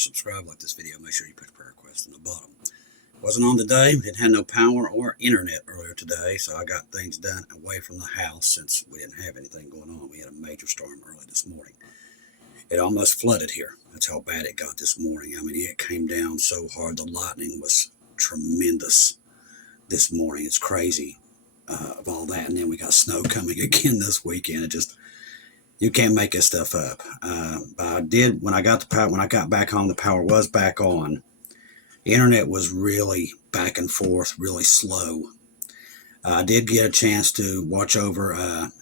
subscribe, like this video. Make sure you put a prayer request in the bottom. Wasn't on today. Didn't have no power or internet earlier today, so I got things done away from the house since we didn't have anything going on. We had a major storm early this morning. It almost flooded here. That's how bad it got this morning. I mean, it came down so hard. The lightning was tremendous this morning. It's crazy of all that. And then we got snow coming again this weekend. It just, you can't make this stuff up. But I did, when I got the power, when I got back home, the power was back on. The internet was really back and forth, really slow. I did get a chance to watch over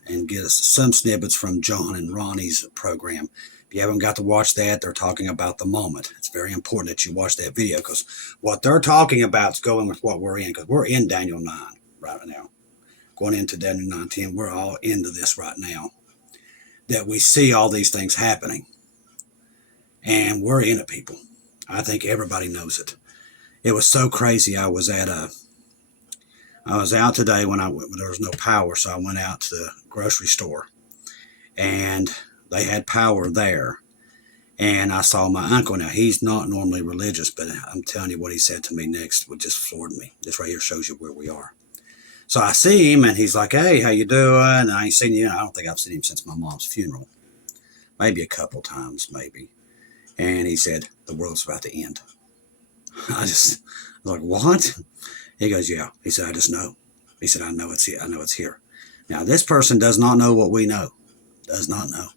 and get some snippets from John and Ronnie's program. If you haven't got to watch that, they're talking about the moment. It's very important that you watch that video because what they're talking about is going with what we're in, because we're in Daniel 9 right now. Going into Daniel 9:10, we're all into this right now. That we see all these things happening. And we're in it, people. I think everybody knows it. It was so crazy. I was out today when there was no power, so I went out to the grocery store. And they had power there. And I saw my uncle. Now, he's not normally religious, but I'm telling you what he said to me next would just floored me. This right here shows you where we are. So I see him, and he's like, hey, how you doing? And I ain't seen you. I don't think I've seen him since my mom's funeral. Maybe a couple times, maybe. And he said, the world's about to end. I was like, what? He goes, yeah. He said, I just know. He said, I know it's here. I know it's here. Now, this person does not know what we know. Does not know.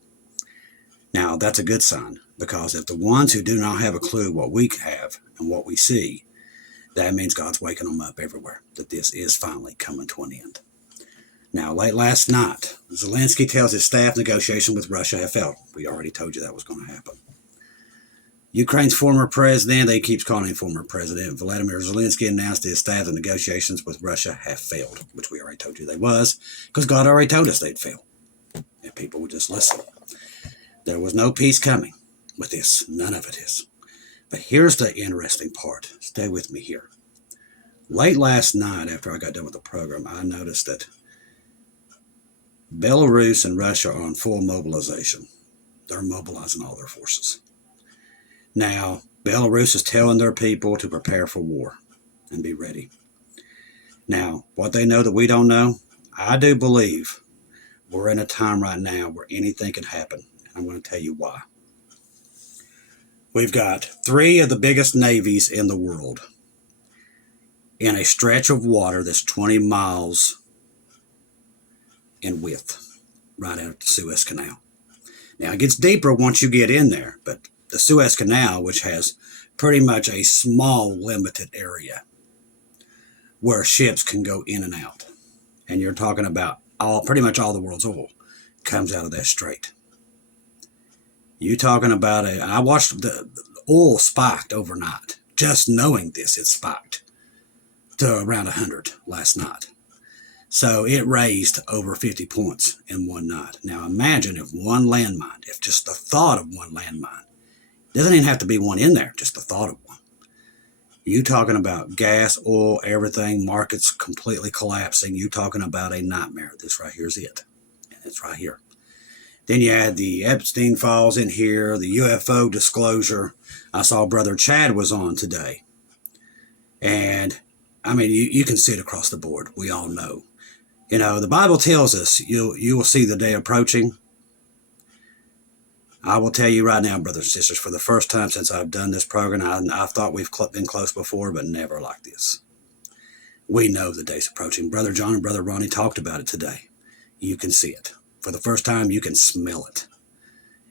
Now, that's a good sign, because if the ones who do not have a clue what we have and what we see, that means God's waking them up everywhere, that this is finally coming to an end. Now, late last night, Zelensky tells his staff negotiation with Russia have failed. We already told you that was going to happen. Ukraine's former president, they keep calling him former president, Vladimir Zelensky, announced his staff the negotiations with Russia have failed, which we already told you they was, because God already told us they'd fail. If people would just listen. There was no peace coming with this. None of it is. But here's the interesting part. Stay with me here. Late last night, after I got done with the program, I noticed that Belarus and Russia are on full mobilization. They're mobilizing all their forces. Now, Belarus is telling their people to prepare for war and be ready. Now, what they know that we don't know, I do believe we're in a time right now where anything can happen. And I'm going to tell you why. We've got 3 of the biggest navies in the world in a stretch of water that's 20 miles in width, right out of the Suez Canal. Now, it gets deeper once you get in there, but the Suez Canal, which has pretty much a small, limited area where ships can go in and out. And you're talking about pretty much all the world's oil comes out of that strait. You talking about I watched the oil spiked overnight. Just knowing this, it spiked to around 100 last night. So it raised over 50 points in one night. Now imagine if one landmine, if just the thought of one landmine, doesn't even have to be one in there, just the thought of one. You talking about gas, oil, everything, markets completely collapsing. You talking about a nightmare. This right here is it. And it's right here. Then you add the Epstein files in here, the UFO disclosure. I saw Brother Chad was on today. And, I mean, you can see it across the board. We all know. You know, the Bible tells us you will see the day approaching. I will tell you right now, brothers and sisters, for the first time since I've done this program, I thought we've been close before, but never like this. We know the day's approaching. Brother John and Brother Ronnie talked about it today. You can see it. For the first time, you can smell it.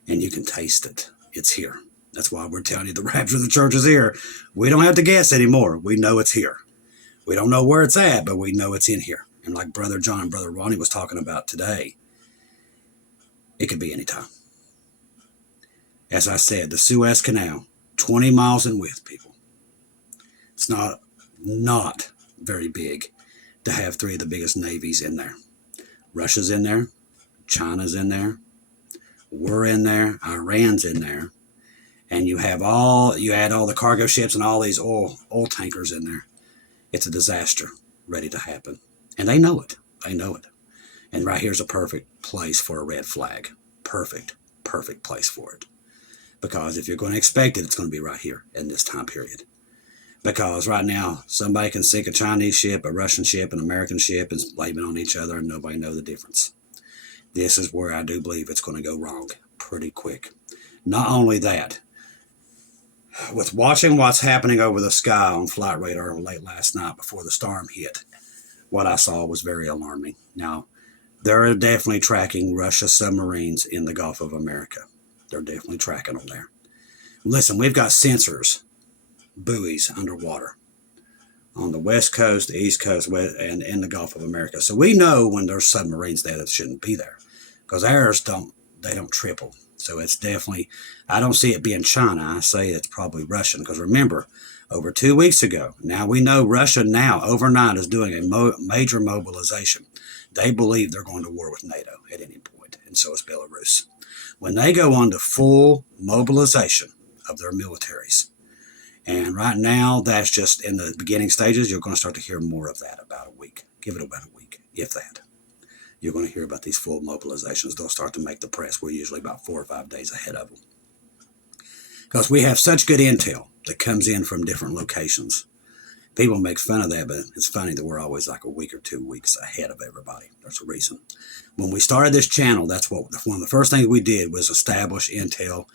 And you can taste it. It's here. That's why we're telling you the rapture of the church is here. We don't have to guess anymore. We know it's here. We don't know where it's at, but we know it's in here. And like Brother John and Brother Ronnie was talking about today, it could be any time. As I said, the Suez Canal, 20 miles in width, people. It's not very big to have 3 of the biggest navies in there. Russia's in there. China's in there. We're in there. Iran's in there. And you add all the cargo ships and all these oil tankers in there. It's a disaster ready to happen. And they know it. They know it. And right here's a perfect place for a red flag. Perfect place for it. Because if you're going to expect it, it's going to be right here in this time period. Because right now, somebody can sink a Chinese ship, a Russian ship, an American ship, and blame it on each other, and nobody knows the difference. This is where I do believe it's going to go wrong pretty quick. Not only that, with watching what's happening over the sky on flight radar late last night before the storm hit, what I saw was very alarming. Now, they're definitely tracking Russia submarines in the Gulf of America. They're definitely tracking them there. Listen, we've got sensors, buoys underwater on the west coast, the east coast, and in the Gulf of America. So we know when there's submarines there that shouldn't be there, because ours don't triple. So it's definitely, I don't see it being China. I say it's probably Russian, because remember, over 2 weeks ago, now we know Russia now overnight is doing a major mobilization. They believe they're going to war with NATO at any point, and so is Belarus. When they go on to full mobilization of their militaries, and right now that's just in the beginning stages, you're going to start to hear more of that about a week. Give it about a week, if that. You're going to hear about these full mobilizations. They'll start to make the press. We're usually about 4 or 5 days ahead of them. Because we have such good intel that comes in from different locations. People make fun of that, but it's funny that we're always like a week or 2 weeks ahead of everybody. There's a reason. When we started this channel, that's one of the first things we did was establish intel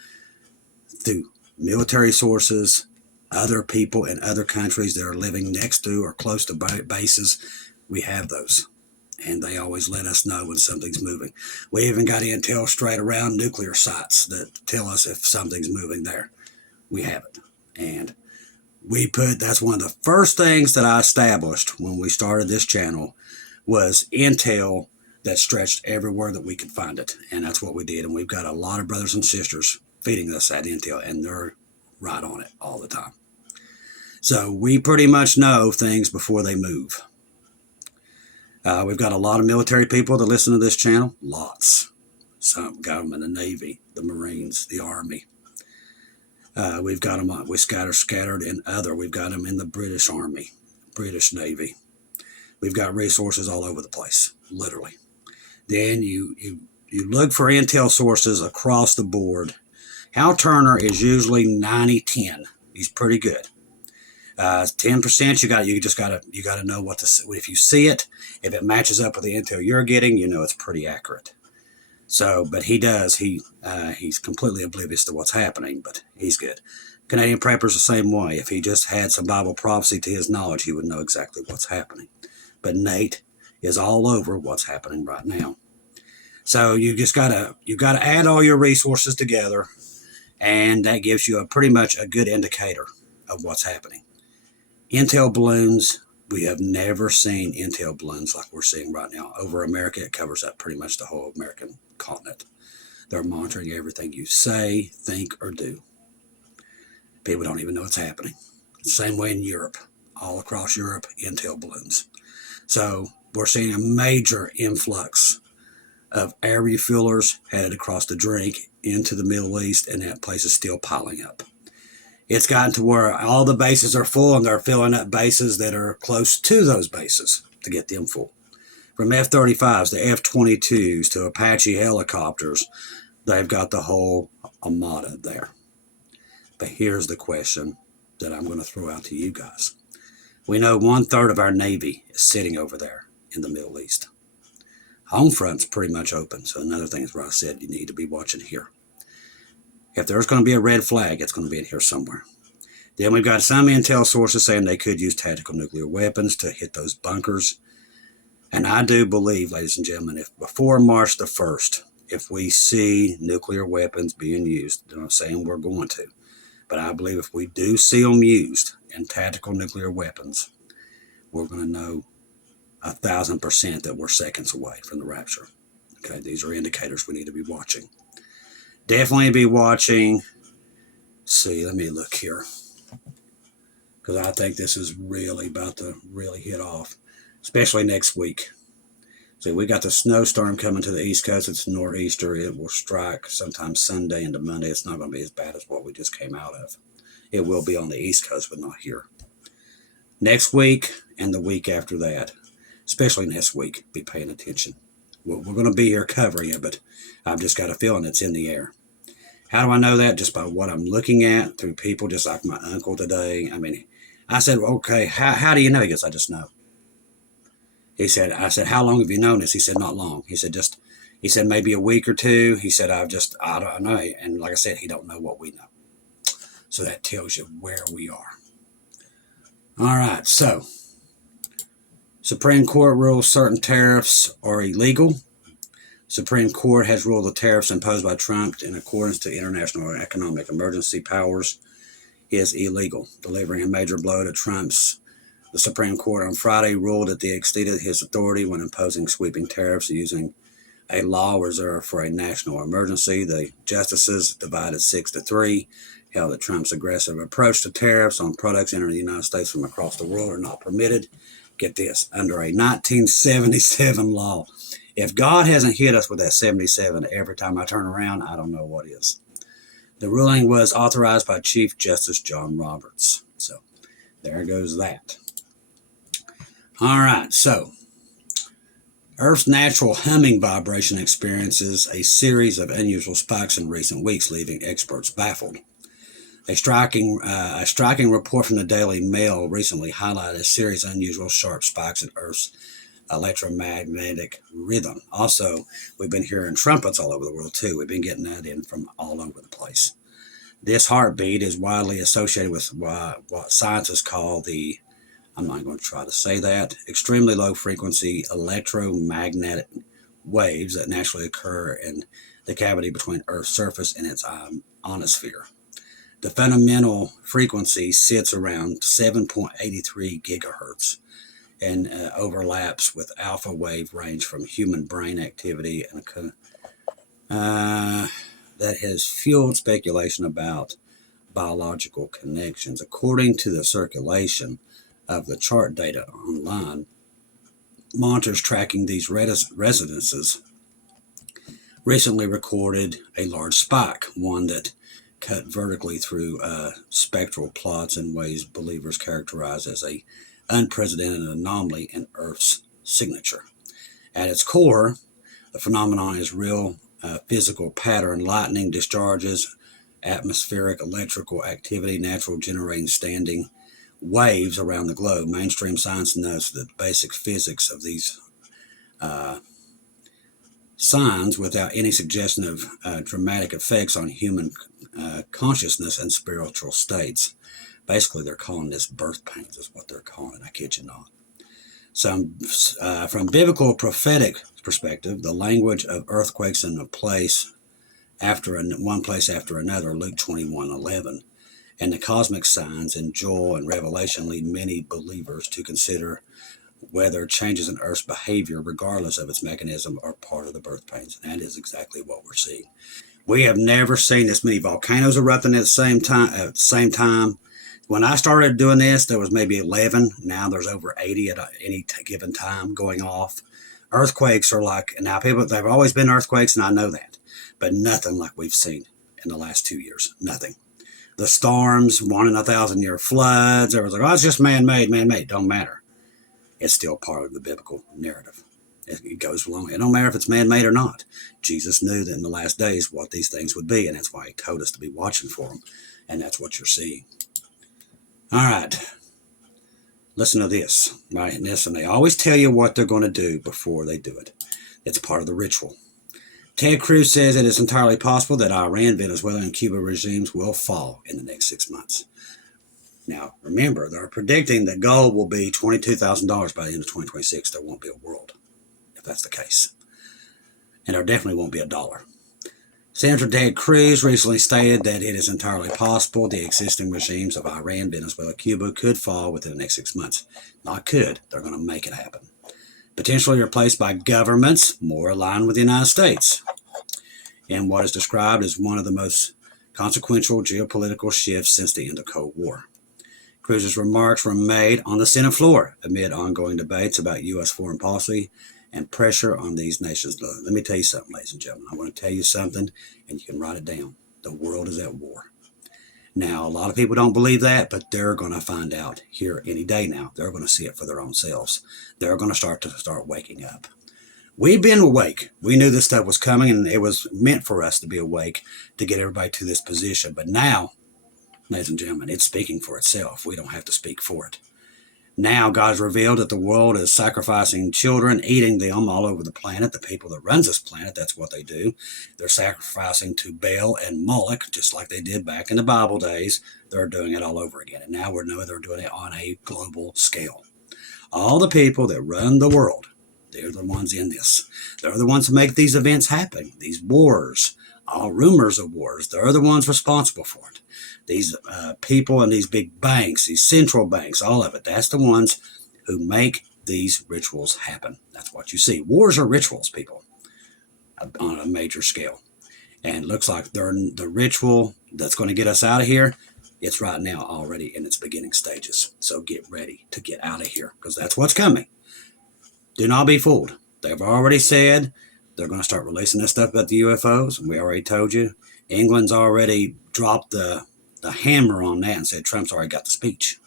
through military sources, other people in other countries that are living next to or close to bases. We have those, and they always let us know when something's moving. We even got intel straight around nuclear sites that tell us if something's moving there. We have it, and that's one of the first things that I established when we started this channel was intel that stretched everywhere that we could find it, and that's what we did. And we've got a lot of brothers and sisters feeding us that intel, and they're right on it all the time. So we pretty much know things before they move. We've got a lot of military people that listen to this channel. Lots. Some got them in the Navy, the Marines, the Army. We've got them. We scattered in other. We've got them in the British Army, British Navy. We've got resources all over the place, literally. Then you look for intel sources across the board. Hal Turner is usually 90-10. He's pretty good. 10%, you just gotta know what to. If you see it, if it matches up with the intel you're getting, you know it's pretty accurate. So, but he's completely oblivious to what's happening, but he's good. Canadian Prepper's the same way. If he just had some Bible prophecy to his knowledge, he would know exactly what's happening. But Nate is all over what's happening right now. So you gotta add all your resources together, and that gives you pretty much a good indicator of what's happening. Intel balloons, we have never seen intel balloons like we're seeing right now. Over America, it covers up pretty much the whole American continent. They're monitoring everything you say, think, or do. People don't even know what's happening. Same way in Europe. All across Europe, intel balloons. So we're seeing a major influx of air refuelers headed across the drink into the Middle East, and that place is still piling up. It's gotten to where all the bases are full, and they're filling up bases that are close to those bases to get them full. From F-35s to F-22s to Apache helicopters, they've got the whole armada there. But here's the question that I'm going to throw out to you guys. We know 1/3 of our Navy is sitting over there in the Middle East. Home front's pretty much open, so another thing is what I said, you need to be watching here. If there's going to be a red flag, it's going to be in here somewhere. Then we've got some intel sources saying they could use tactical nuclear weapons to hit those bunkers. And I do believe, ladies and gentlemen, if before March the 1st, if we see nuclear weapons being used, I'm not saying we're going to, but I believe if we do see them used in tactical nuclear weapons, we're going to know 1,000% that we're seconds away from the rapture. Okay, these are indicators we need to be watching. Definitely be watching. See, let me look here, because I think this is really about to really hit off, especially next week. See, we got the snowstorm coming to the East Coast. It's nor'easter. It will strike sometime Sunday into Monday. It's not going to be as bad as what we just came out of. It will be on the East Coast, but not here. Next week and the week after that, especially next week, be paying attention. We're going to be here covering it, but I've just got a feeling it's in the air. How do I know that? Just by what I'm looking at through people, just like my uncle today. I mean, I said, well, okay, how do you know? He goes, I just know. He said, I said, how long have you known this? He said, not long. He said, maybe a week or two. He said, I don't know. And like I said, he don't know what we know. So that tells you where we are. All right. So Supreme Court rules certain tariffs are illegal. Supreme Court has ruled the tariffs imposed by Trump in accordance to international economic emergency powers is illegal, delivering a major blow to Trump's. The Supreme Court on Friday ruled that they exceeded his authority when imposing sweeping tariffs using a law reserved for a national emergency. The justices, divided 6-3, held that Trump's aggressive approach to tariffs on products entering the United States from across the world are not permitted. Get this, under a 1977 law. If God hasn't hit us with that 77 every time I turn around, I don't know what is. The ruling was authorized by Chief Justice John Roberts. So there goes that. All right, so Earth's natural humming vibration experiences a series of unusual spikes in recent weeks, leaving experts baffled. A striking report from the Daily Mail recently highlighted a series of unusual sharp spikes in Earth's electromagnetic rhythm. Also, we've been hearing trumpets all over the world too. We've been getting that in from all over the place. This heartbeat is widely associated with what scientists call the, I'm not going to try to say that, extremely low frequency electromagnetic waves that naturally occur in the cavity between Earth's surface and its ionosphere. The fundamental frequency sits around 7.83 gigahertz and overlaps with alpha wave range from human brain activity and that has fueled speculation about biological connections. According to the circulation of the chart data online, monitors tracking these resonances recently recorded a large spike, one that cut vertically through spectral plots in ways believers characterize as a unprecedented anomaly in Earth's signature. At its core, the phenomenon is real physical pattern, lightning discharges, atmospheric electrical activity, natural generating standing waves around the globe. Mainstream science knows the basic physics of these signs without any suggestion of dramatic effects on human consciousness and spiritual states. Basically, they're calling this birth pains is what they're calling it. I kid you not. So, from biblical prophetic perspective, the language of earthquakes in one place after another, Luke 21:11, and the cosmic signs in Joel and Revelation lead many believers to consider whether changes in Earth's behavior, regardless of its mechanism, are part of the birth pains. And that is exactly what we're seeing. We have never seen this many volcanoes erupting at the same time. When I started doing this, there was maybe 11. Now there's over 80 at any given time going off. Earthquakes are like, now people, they've always been earthquakes, and I know that, but nothing like we've seen in the last 2 years. Nothing. The storms, 1 in 1,000-year floods, everyone's like, oh, it's just man-made. Don't matter. It's still part of the biblical narrative. It goes along. It don't matter if it's man-made or not. Jesus knew that in the last days what these things would be, and that's why he told us to be watching for them, and that's what you're seeing. All right. Listen to this. Right? And they always tell you what they're going to do before they do it. It's part of the ritual. Ted Cruz says it is entirely possible that Iran, Venezuela, and Cuba regimes will fall in the next 6 months. Now, remember, they're predicting that gold will be $22,000 by the end of 2026. There won't be a world, if that's the case. And there definitely won't be a dollar. Senator Ted Cruz recently stated that it is entirely possible the existing regimes of Iran, Venezuela, Cuba could fall within the next 6 months. Not could. They're going to make it happen. Potentially replaced by governments more aligned with the United States in what is described as one of the most consequential geopolitical shifts since the end of the Cold War. Cruz's remarks were made on the Senate floor amid ongoing debates about U.S. foreign policy and pressure on these nations. Let me tell you something, ladies and gentlemen. I want to tell you something, and you can write it down. The world is at war. Now, a lot of people don't believe that, but they're going to find out here any day now. They're going to see it for their own selves. They're going to start waking up. We've been awake. We knew this stuff was coming, and it was meant for us to be awake to get everybody to this position. But now, ladies and gentlemen, it's speaking for itself. We don't have to speak for it. Now God has revealed that the world is sacrificing children, eating them all over the planet. The people that runs this planet, that's what they do. They're sacrificing to Baal and Moloch, just like they did back in the Bible days. They're doing it all over again. And now we know they're doing it on a global scale. All the people that run the world, they're the ones in this. They're the ones who make these events happen, these wars, all rumors of wars. They're the ones responsible for it. These people and these big banks, these central banks, all of it, that's the ones who make these rituals happen. That's what you see. Wars are rituals, people, on a major scale. And it looks like they're the ritual that's going to get us out of here. It's right now already in its beginning stages. So get ready to get out of here, because that's what's coming. Do not be fooled. They've already said they're going to start releasing this stuff about the UFOs. And we already told you. England's already dropped the hammer on that and said Trump's already got the speech.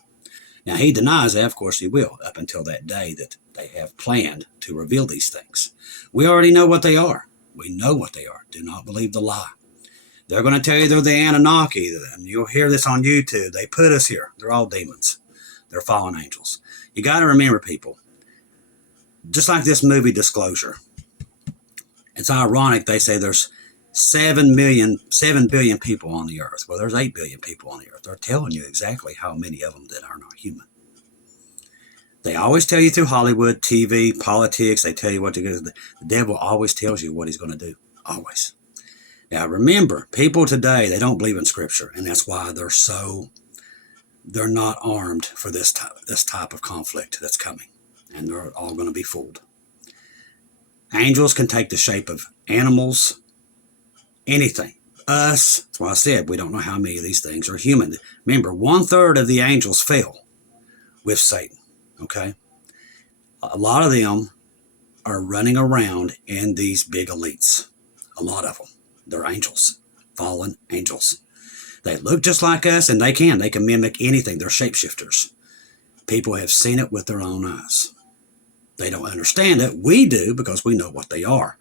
Now, he denies that. Of course, he will, up until that day that they have planned to reveal these things. We already know what they are. We know what they are. Do not believe the lie. They're going to tell you they're the Anunnaki, and you'll hear this on YouTube. They put us here. They're all demons. They're fallen angels. You got to remember, people, just like this movie Disclosure, it's ironic they say there's 7 billion people on the earth. Well, there's 8 billion people on the earth. They're telling you exactly how many of them that are not human. They always tell you through Hollywood, TV, politics. They tell you what to do. The devil always tells you what he's going to do. Always. Now, remember, people today, they don't believe in Scripture, and that's why they're not armed for this type of conflict that's coming, and they're all going to be fooled. Angels can take the shape of animals, anything. Us, that's why I said we don't know how many of these things are human. Remember, 1/3 of the angels fell with Satan, okay? A lot of them are running around in these big elites. A lot of them. They're angels, fallen angels. They look just like us, and they can mimic anything. They're shapeshifters. People have seen it with their own eyes. They don't understand it. We do, because we know what they are.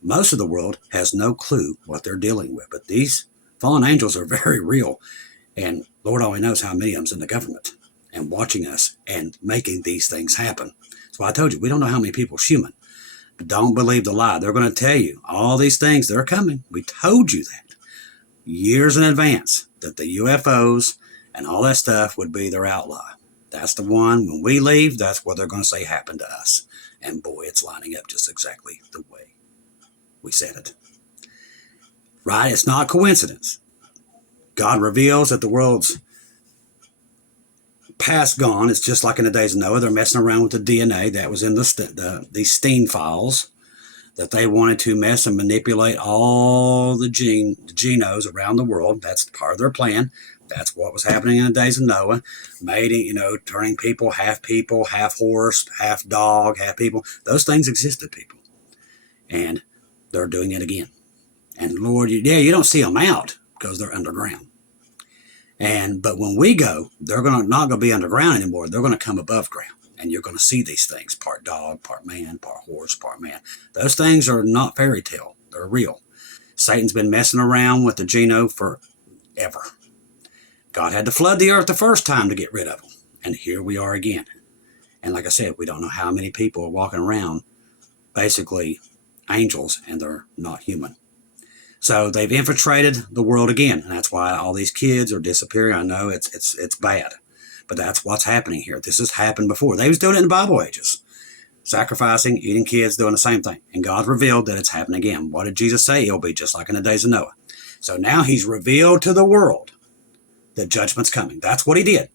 Most of the world has no clue what they're dealing with. But these fallen angels are very real. And Lord only knows how many of them's in the government and watching us and making these things happen. That's why I told you, we don't know how many people's human. But don't believe the lie. They're going to tell you all these things. They're coming. We told you that years in advance, that the UFOs and all that stuff would be their outlaw. That's the one. When we leave, that's what they're going to say happened to us. And boy, it's lining up just exactly the way we said it. Right? It's not coincidence. God reveals that the world's past gone. It's just like in the days of Noah. They're messing around with the DNA that was in these Steam files, that they wanted to mess and manipulate all the genomes around the world. That's part of their plan. That's what was happening in the days of Noah. Turning people, half horse, half dog, half people. Those things existed, people. And they're doing it again. And Lord, you don't see them out because they're underground. But when we go, they're not going to be underground anymore. They're going to come above ground. And you're going to see these things, part dog, part man, part horse, part man. Those things are not fairy tale. They're real. Satan's been messing around with the genome forever. God had to flood the earth the first time to get rid of them. And here we are again. And like I said, we don't know how many people are walking around, basically angels, and they're not human. So they've infiltrated the world again. And that's why all these kids are disappearing. I know it's bad. But that's what's happening here. This has happened before. They was doing it in the Bible ages. Sacrificing, eating kids, doing the same thing. And God revealed that it's happening again. What did Jesus say? It'll be just like in the days of Noah. So now he's revealed to the world that judgment's coming. That's what he did.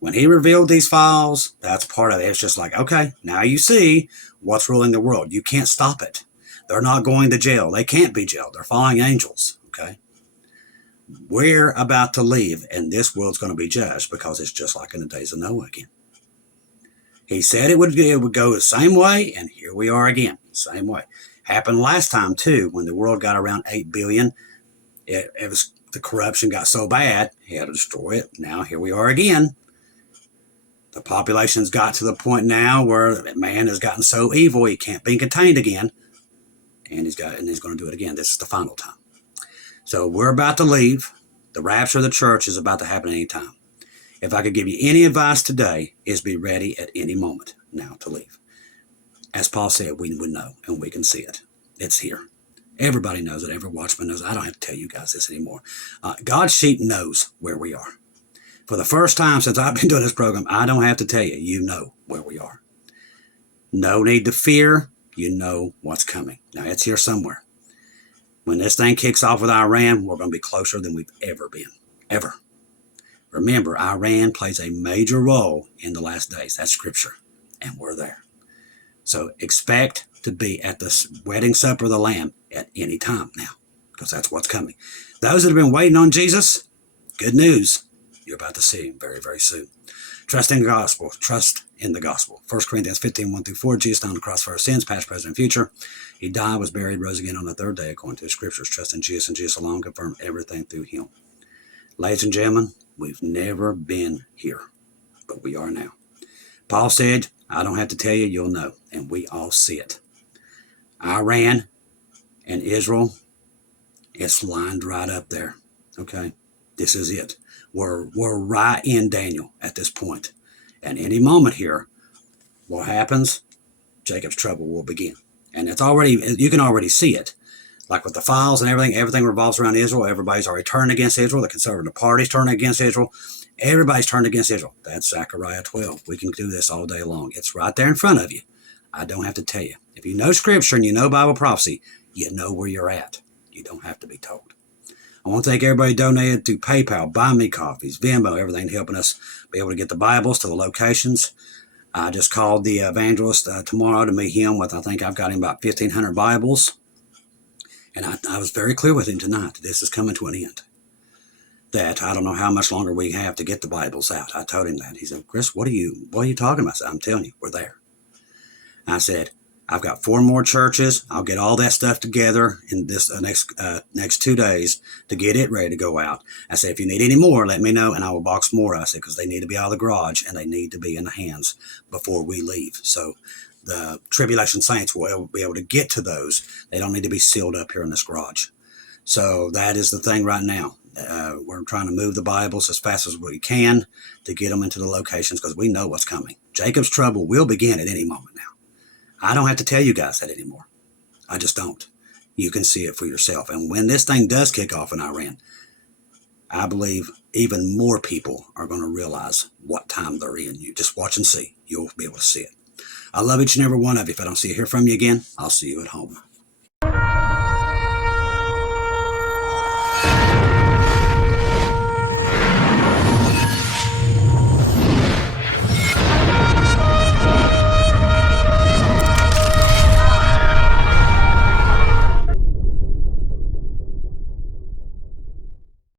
When he revealed these files, that's part of it. It's just like, okay, now you see what's ruling the world. You can't stop it. They're not going to jail. They can't be jailed. They're falling angels, okay? We're about to leave, and this world's going to be judged because it's just like in the days of Noah again. He said it would go the same way, and here we are again, same way. Happened last time, too, when the world got around 8 billion. The corruption got so bad, he had to destroy it. Now, here we are again. The population's got to the point now where man has gotten so evil he can't be contained again, and he's going to do it again. This is the final time. So we're about to leave. The rapture of the church is about to happen any time. If I could give you any advice today, is be ready at any moment now to leave. As Paul said, we would know and we can see it. It's here. Everybody knows it. Every watchman knows it. I don't have to tell you guys this anymore. God's sheep knows where we are. For the first time since I've been doing this program, I don't have to tell you. You know where we are. No need to fear. You know what's coming. Now, it's here somewhere. When this thing kicks off with Iran, we're going to be closer than we've ever been. Ever. Remember, Iran plays a major role in the last days. That's scripture. And we're there. So expect to be at the wedding supper of the Lamb at any time now, because that's what's coming. Those that have been waiting on Jesus, good news. You're about to see him very, very soon. Trust in the gospel. Trust in the gospel. 1 Corinthians 15, 1-4. Jesus died on the cross for our sins, past, present, and future. He died, was buried, rose again on the third day, according to the scriptures. Trust in Jesus and Jesus alone. Confirm everything through him. Ladies and gentlemen, we've never been here, but we are now. Paul said, I don't have to tell you, you'll know. And we all see it. Iran and Israel, it's lined right up there. Okay? This is it. We're right in Daniel at this point. And any moment here, what happens? Jacob's trouble will begin. And it's already, you can already see it. Like with the files and everything revolves around Israel. Everybody's already turned against Israel. The conservative party's turned against Israel. Everybody's turned against Israel. That's Zechariah 12. We can do this all day long. It's right there in front of you. I don't have to tell you. If you know scripture and you know Bible prophecy, you know where you're at. You don't have to be told. I want to thank everybody who donated to PayPal, Buy Me Coffees, Venmo, everything helping us be able to get the Bibles to the locations. I just called the evangelist tomorrow to meet him with, I think I've got him about 1,500 Bibles. And I was very clear with him tonight that this is coming to an end. That I don't know how much longer we have to get the Bibles out. I told him that. He said, Chris, what are you talking about? I said, I'm telling you, we're there. I said, I've got 4 more churches. I'll get all that stuff together in this next 2 days to get it ready to go out. I said, if you need any more, let me know, and I will box more. I said, because they need to be out of the garage, and they need to be in the hands before we leave. So the tribulation saints will be able to get to those. They don't need to be sealed up here in this garage. So that is the thing right now. We're trying to move the Bibles as fast as we can to get them into the locations because we know what's coming. Jacob's trouble will begin at any moment now. I don't have to tell you guys that anymore. I just don't. You can see it for yourself. And when this thing does kick off in Iran, I believe even more people are going to realize what time they're in. You just watch and see. You'll be able to see it. I love each and every one of you. If I don't see you hear from you again, I'll see you at home.